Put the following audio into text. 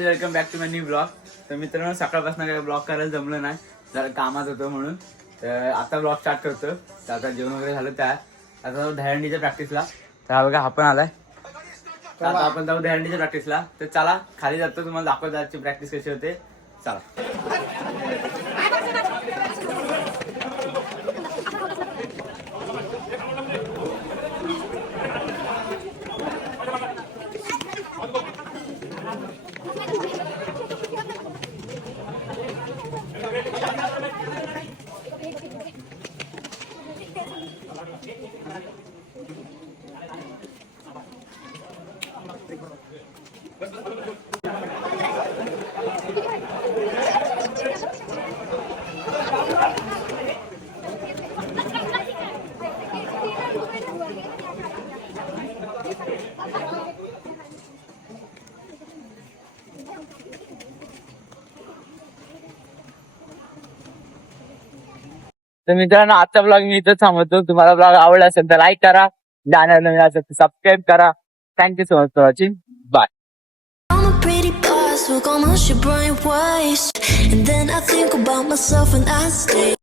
Guys, welcome back to my new blog. तर मित्रांनो, सकाळपासून काही ब्लॉग करायला जमलं नाही, जरा कामात होतो म्हणून. तर आता ब्लॉग स्टार्ट करतो. तर आता जेवण वगैरे झालं. त्या आता दहीहंडीच्या प्रॅक्टिसला. तर हा बघा, हा पण आलाय. आता आपण जाऊ दहीहंडीच्या प्रॅक्टिसला. तर चला खाली जातो, तुम्हाला दाखवतो आजची प्रॅक्टिस कशी होते. चला. तर मित्रांनो, आजचा ब्लॉग मी इथं थांबवतो. तुम्हाला ब्लॉग आवडला असेल तर लाईक करा, चॅनल नवीन असेल तर सबस्क्राईब करा. Thank you so much for watching. Bye. I'm a pretty boss, work on my shit brain waste. And then I think about myself and I stay.